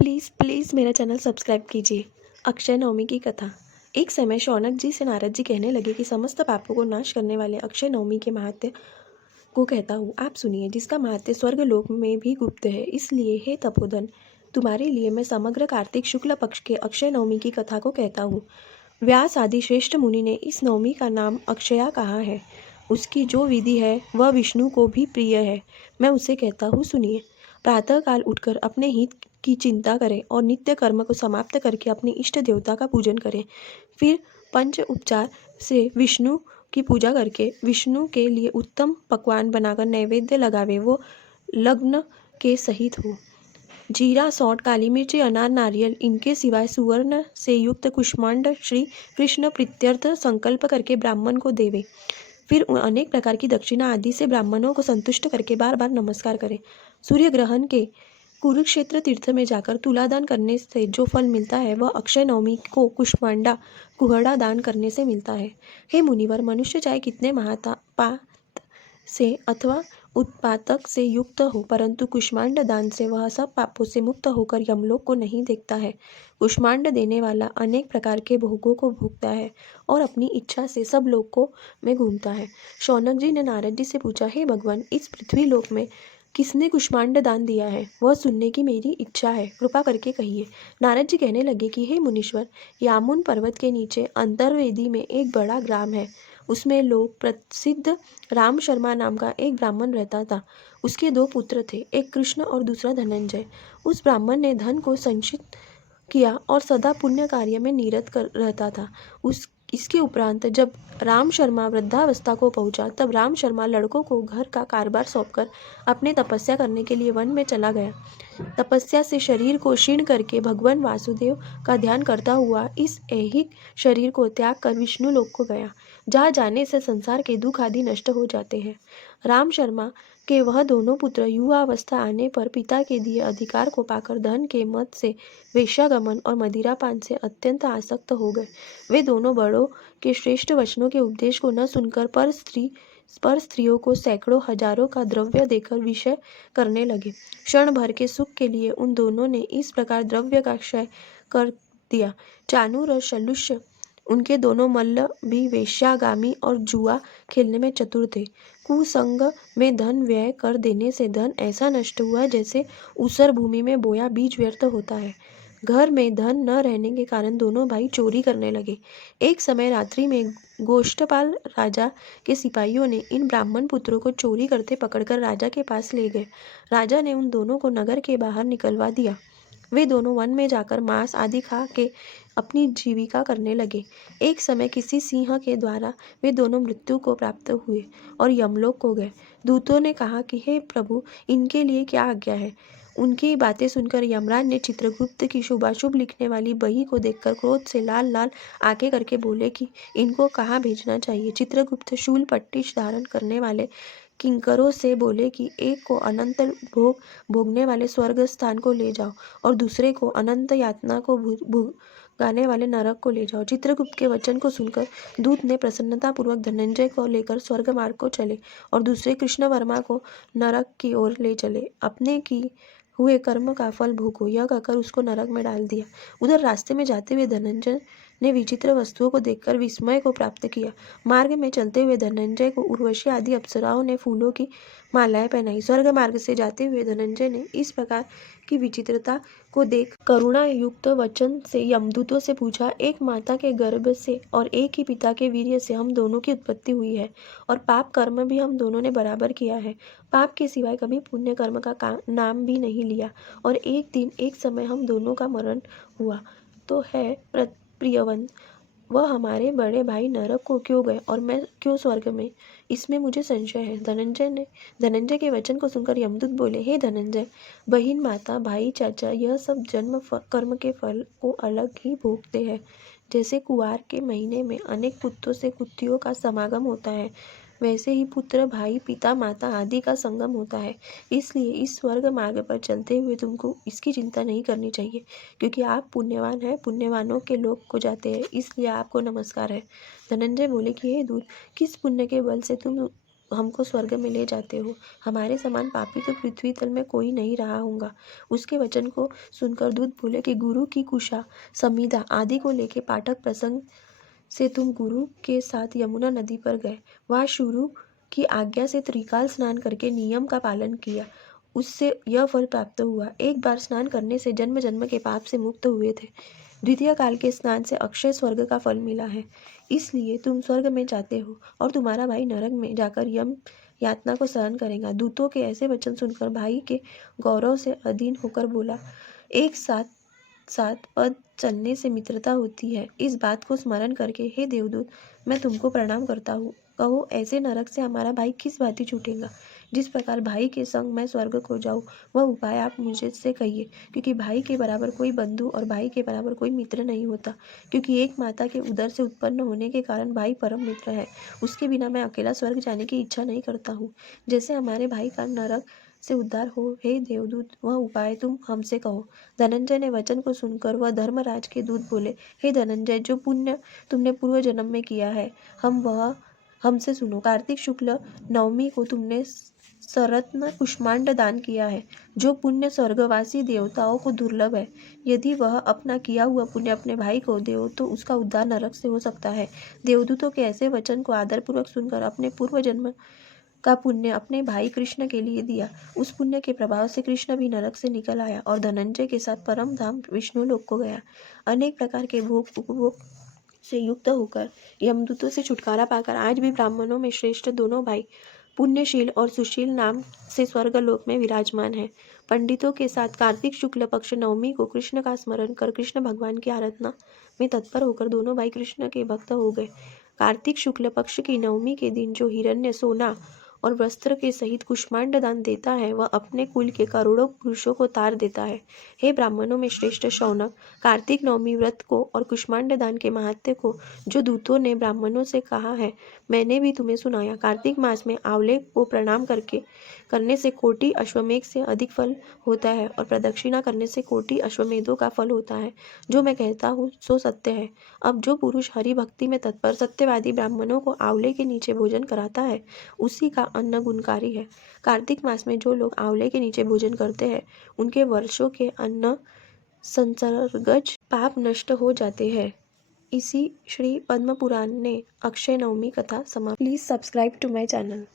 Please please मेरा channel subscribe कीजिए। अक्षय नवमी की कथा। एक समय शौनक जी से नारद जी कहने लगे कि समस्त पापों को नाश करने वाले अक्षय नवमी के महात्म्य को कहता हूँ, आप सुनिए, जिसका महात्म्य स्वर्ग लोक में भी गुप्त है। इसलिए हे तपोधन, तुम्हारे लिए मैं समग्र कार्तिक शुक्ल पक्ष के अक्षय नवमी की कथा को कहता हूँ। व्यास आदि श्रेष्ठ मुनि ने इस नवमी का नाम अक्षया कहा है। उसकी जो विधि है वह विष्णु को भी प्रिय है। मैं उसे कहता हूँ, सुनिए। प्रातःकाल उठकर अपने हित की चिंता करें और नित्य कर्म को समाप्त करके अपनी इष्ट देवता का पूजन करें। फिर पंच उपचार से विष्णु की पूजा करके विष्णु के लिए उत्तम पकवान बनाकर नैवेद्य लगावे, वो लग्न के सहित हो। जीरा, सौंठ, काली मिर्ची, अनार, नारियल, इनके सिवाय सुवर्ण से युक्त कुष्मांड श्री कृष्ण प्रीत्यर्थ संकल्प करके ब्राह्मण को देवे। फिर अनेक प्रकार की दक्षिणा आदि से ब्राह्मणों को संतुष्ट करके बार बार नमस्कार करें। सूर्य ग्रहण के कुरुक्षेत्र तीर्थ में जाकर तुलादान करने से जो फल मिलता है वह अक्षय नवमी को कुष्मांडा कुहड़ा दान करने से मिलता है। हे मुनिवर, मनुष्य चाहे कितने महापात से अथवा उत्पातक से युक्त हो, परंतु कुष्मांड दान से वह सब पापों से मुक्त होकर यमलोक को नहीं देखता है। कुष्मांड देने वाला अनेक प्रकार के भोगों को भोगता है और अपनी इच्छा से सब लोकों में घूमता है। शौनक जी ने नारद जी से पूछा, हे भगवान, इस पृथ्वी लोक में किसने कुष्मांड दान दिया है? वह सुनने की मेरी इच्छा है, कृपा करके कहिए। नारद जी कहने लगे कि हे मुनीश्वर, यामुन पर्वत के नीचे अंतर्वेदी में एक बड़ा ग्राम है। उसमें लोक प्रसिद्ध राम शर्मा नाम का एक ब्राह्मण रहता था। उसके दो पुत्र थे, एक कृष्ण और दूसरा धनंजय। उस ब्राह्मण ने धन को संचित किया और सदा पुण्य कार्य में निरत कर रहता था। इसके उपरांत जब राम शर्मा वृद्धावस्था को पहुंचा, तब राम शर्मा लड़कों को घर का कारभार सौंपकर अपने तपस्या करने के लिए वन में चला गया। तपस्या से शरीर को क्षीण करके भगवान वासुदेव का ध्यान करता हुआ इस ऐहिक शरीर को त्याग कर विष्णु लोक को गया, जहाँ जाने से संसार के दुख आदि नष्ट हो जाते हैं। राम शर्मा के वह दोनों पुत्र युवावस्था आने पर पिता के दिए अधिकार को पाकर धन के मद से वेश्यागमन और मदिरापान से अत्यंत आसक्त हो गए। वे दोनों बड़ों के श्रेष्ठ वचनों के उपदेश को न सुनकर पर स्त्रियों को सैकड़ों हजारों का द्रव्य देकर विषय करने लगे। क्षण भर के सुख के लिए उन दोनों ने इस प्रकार द्रव्य का क्षय कर दिया। चाणूर और शल्युष उनके दोनों मल्ल भी वेश्यागामी और जुआ खेलने में चतुर थे। कुसंग में धन व्यय कर देने से धन ऐसा नष्ट हुआ जैसे ऊसर भूमि में बोया बीज व्यर्थ होता है। घर में धन न रहने के कारण दोनों भाई चोरी करने लगे। एक समय रात्रि में गोष्ठपाल राजा के सिपाहियों ने इन ब्राह्मण पुत्रों को चोरी करते पकड़कर राजा के पास ले गए। राजा ने उन दोनों को नगर के बाहर निकलवा दिया। वे दोनों वन में जाकर मांस आदि खा के अपनी जीविका करने लगे। एक समय किसी सिंह के द्वारा वे दोनों मृत्यु को प्राप्त हुए और यमलोक को गए। दूतों ने कहा कि हे प्रभु, इनके लिए क्या आज्ञा है? उनकी बातें सुनकर यमराज ने चित्रगुप्त की शुभाशुभ लिखने वाली बही को देखकर क्रोध से लाल लाल आंखें करके बोले कि इनको कहाँ भेजना चाहिए। चित्रगुप्त शूल पट्टी धारण करने वाले किंकरों से बोले कि एक को अनंत भोग भोगने वाले स्वर्ग स्थान को ले जाओ और दूसरे को अनंत यातना को भुगाने वाले नरक को ले जाओ। चित्रगुप्त के वचन को सुनकर दूत ने प्रसन्नतापूर्वक धनंजय को लेकर स्वर्ग मार्ग को चले और दूसरे कृष्ण वर्मा को नरक की ओर ले चले। अपने की हुए कर्म का फल भोगो, यह कहकर उसको नरक में डाल दिया। उधर रास्ते में जाते हुए धनंजय ने विचित्र वस्तुओं को देखकर विस्मय को प्राप्त किया। मार्ग में चलते हुए धनंजय को उर्वशी आदि अप्सराओं ने फूलों की मालाएं पहनाई। स्वर्ग मार्ग से जाते हुए धनंजय ने इस प्रकार की विचित्रता को देख करुणा युक्त वचन से यमदूतों से पूछा, एक माता के गर्भ से और एक ही पिता के वीर्य से हम दोनों की उत्पत्ति हुई है और पाप कर्म भी हम दोनों ने बराबर किया है। पाप के सिवाय कभी पुण्य कर्म का नाम भी नहीं लिया और एक दिन एक समय हम दोनों का मरण हुआ। तो है प्रियवन, वह हमारे बड़े भाई नरक को क्यों गए और मैं क्यों स्वर्ग में? इसमें मुझे संशय है। धनंजय के वचन को सुनकर यमदूत बोले, हे धनंजय, बहन, माता, भाई, चाचा, यह सब जन्म कर्म के फल को अलग ही भोगते हैं। जैसे कुवार के महीने में अनेक पुत्रों से कुतियों का समागम होता है, वैसे ही पुत्र, भाई, पिता, माता आदि का संगम होता है। इसलिए इस स्वर्ग मार्ग पर चलते हुए तुमको इसकी चिंता नहीं करनी चाहिए, क्योंकि आप पुण्यवान हैं, पुण्यवानों के लोक को जाते हैं, इसलिए आपको नमस्कार है। धनंजय बोले कि हे दूत, किस पुण्य के बल से तुम हमको स्वर्ग में ले जाते हो। हमारे समान पापी तो पृथ्वी तल में कोई नहीं रहा होगा। उसके वचन को सुनकर दूत बोले कि गुरु की कुशा संहिता आदि को लेके पाठक प्रसंग से तुम गुरु के साथ यमुना नदी पर गए। वहाँ शुरू की आज्ञा से त्रिकाल स्नान करके नियम का पालन किया। उससे यह फल प्राप्त हुआ। एक बार स्नान करने से जन्म जन्म के पाप से मुक्त हुए थे। द्वितीय काल के स्नान से अक्षय स्वर्ग का फल मिला है। इसलिए तुम स्वर्ग में जाते हो और तुम्हारा भाई नरक में जाकर यम यातना को सहन करेगा। दूतों के ऐसे वचन सुनकर भाई के गौरव से अधीन होकर बोला, एक साथ साथ पद चलने से मित्रता होती है। इस बात को स्मरण करके हे देवदूत, मैं तुमको प्रणाम करता हूँ। कहो ऐसे नरक से हमारा भाई किस भांति छूटेगा। जिस प्रकार भाई के संग मैं स्वर्ग को जाऊँ वह उपाय आप मुझे से कहिए, क्योंकि भाई के बराबर कोई बंधु और भाई के बराबर कोई मित्र नहीं होता। क्योंकि एक माता के उदर से उत्पन्न होने के कारण भाई परम मित्र है। उसके बिना मैं अकेला स्वर्ग जाने की इच्छा नहीं करता हूँ। जैसे हमारे भाई का नरक से उद्धार हो, हे देवदूत, वह उपाय तुम हमसे कहो। धनंजय ने वचन को सुनकर वह धर्मराज के दूत बोले, हे धनंजय, जो पुण्य तुमने पूर्व जन्म में किया है हमसे सुनो। कार्तिक शुक्ल नवमी को तुमने सरत्न कुष्मांड दान किया है, जो पुण्य स्वर्गवासी देवताओं को दुर्लभ है। यदि वह अपना किया हुआ पुण्य अपने भाई को दे तो उसका उद्धार नरक से हो सकता है। देवदूतों के ऐसे वचन को आदरपूर्वक सुनकर अपने पूर्व जन्म का पुण्य अपने भाई कृष्ण के लिए दिया। उस पुण्य के प्रभाव से कृष्ण भी नरक से निकल आया और धनंजय के साथ परम धाम विष्णु लोक को गया। अनेक प्रकार के भोग उपभोग से युक्त होकर यमदूतों से छुटकारा पाकर आज भी ब्राह्मणों में श्रेष्ठ दोनों भाई पुण्यशील और सुशील नाम से स्वर्गलोक में विराजमान है। पंडितों के साथ कार्तिक शुक्ल पक्ष नवमी को कृष्ण का स्मरण कर कृष्ण भगवान की आराधना में तत्पर होकर दोनों भाई कृष्ण के भक्त हो गए। कार्तिक शुक्ल पक्ष की नवमी के दिन जो हिरण्य, सोना और वस्त्र के सहित कुष्मांड दान देता है वह अपने कुल के करोड़ों पुरुषों को तार देता है। हे ब्राह्मणों में श्रेष्ठ शौनक, कार्तिक नवमी व्रत को और कुष्मांड दान के महात्म्य को जो दूतों ने ब्राह्मणों से कहा है मैंने भी तुम्हें सुनाया। कार्तिक मास में आंवले को प्रणाम करने से कोटि अश्वमेघ से अधिक फल होता है और प्रदक्षिणा करने से कोटि अश्वमेधों का फल होता है। जो मैं कहता हूँ सो सत्य है। अब जो पुरुष हरि भक्ति में तत्पर सत्यवादी ब्राह्मणों को आंवले के नीचे भोजन कराता है उसी का अन्न गुणकारी है। कार्तिक मास में जो लोग आंवले के नीचे भोजन करते हैं उनके वर्षों के अन्न संसर्गज पाप नष्ट हो जाते हैं। इसी श्री पद्म पुराण ने अक्षय नवमी कथा समाप्त। Please subscribe to my channel.